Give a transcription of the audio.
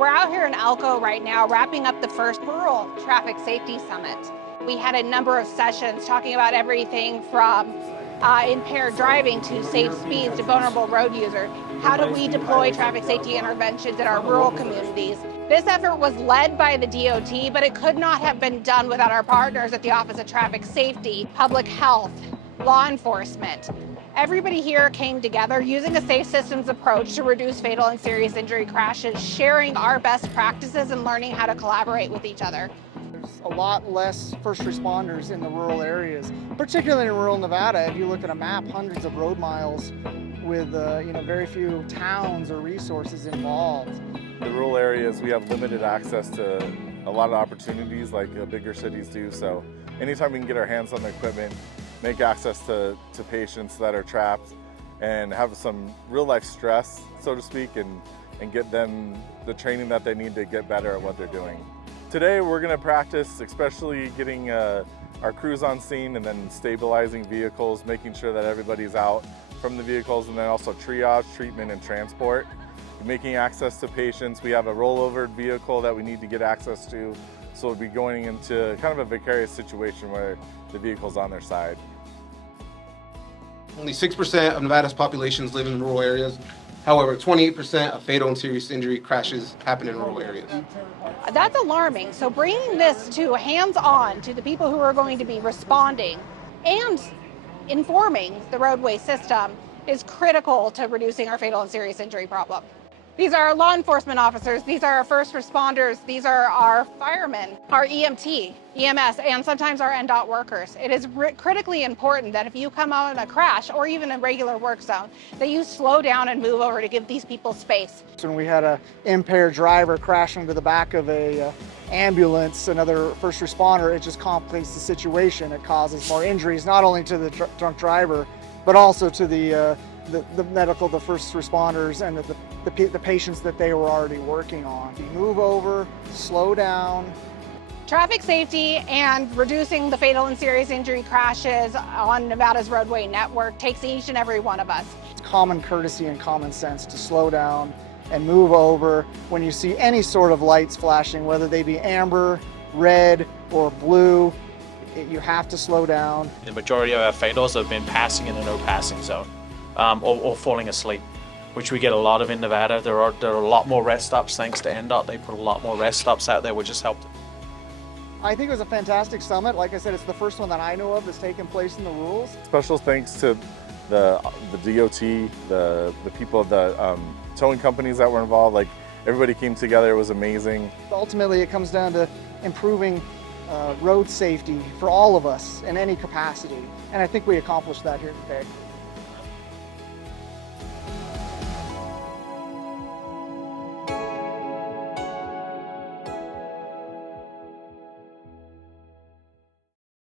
We're out here in Elko right now, wrapping up the first Rural Traffic Safety Summit. We had a number of sessions talking about everything from impaired driving to safe speeds to vulnerable road users. How do we deploy traffic safety interventions in our rural communities? This effort was led by the DOT, but it could not have been done without our partners at the Office of Traffic Safety, Public Health, law enforcement. Everybody here came together using a safe systems approach to reduce fatal and serious injury crashes, sharing our best practices and learning how to collaborate with each other. There's a lot less first responders in the rural areas, particularly in rural Nevada. If you look at a map, hundreds of road miles with very few towns or resources involved. The rural areas, we have limited access to a lot of opportunities like bigger cities do. So anytime we can get our hands on the equipment, make access to patients that are trapped and have some real life stress, so to speak, and get them the training that they need to get better at what they're doing. Today we're going to practice especially getting our crews on scene and then stabilizing vehicles, making sure that everybody's out from the vehicles, and then also triage, treatment, and transport. Making access to patients. We have a rollover vehicle that we need to get access to, so we'll be going into kind of a vicarious situation where the vehicle's on their side. Only 6% of Nevada's populations live in rural areas. However, 28% of fatal and serious injury crashes happen in rural areas. That's alarming. So bringing this to hands-on to the people who are going to be responding and informing the roadway system is critical to reducing our fatal and serious injury problem. These are our law enforcement officers, these are our first responders, these are our firemen, our EMT, EMS, and sometimes our NDOT workers. It is critically important that if you come out in a crash or even a regular work zone, that you slow down and move over to give these people space. When we had an impaired driver crash into the back of a ambulance, another first responder, it just complicates the situation. It causes more injuries, not only to the drunk driver, but also to the first responders and the patients that they were already working on. Move over, slow down. Traffic safety and reducing the fatal and serious injury crashes on Nevada's roadway network takes each and every one of us. It's common courtesy and common sense to slow down and move over when you see any sort of lights flashing, whether they be amber, red, or blue. You have to slow down. The majority of our fatals have been passing in a no passing zone or falling asleep, which we get a lot of in Nevada. There are a lot more rest stops thanks to NDOT. They put a lot more rest stops out there, which has helped. I think it was a fantastic summit. Like I said, it's the first one that I know of that's taken place in the rules. Special thanks to the DOT, the people, the towing companies that were involved. Like, everybody came together. It was amazing. Ultimately, it comes down to improving road safety for all of us in any capacity. And I think we accomplished that here today.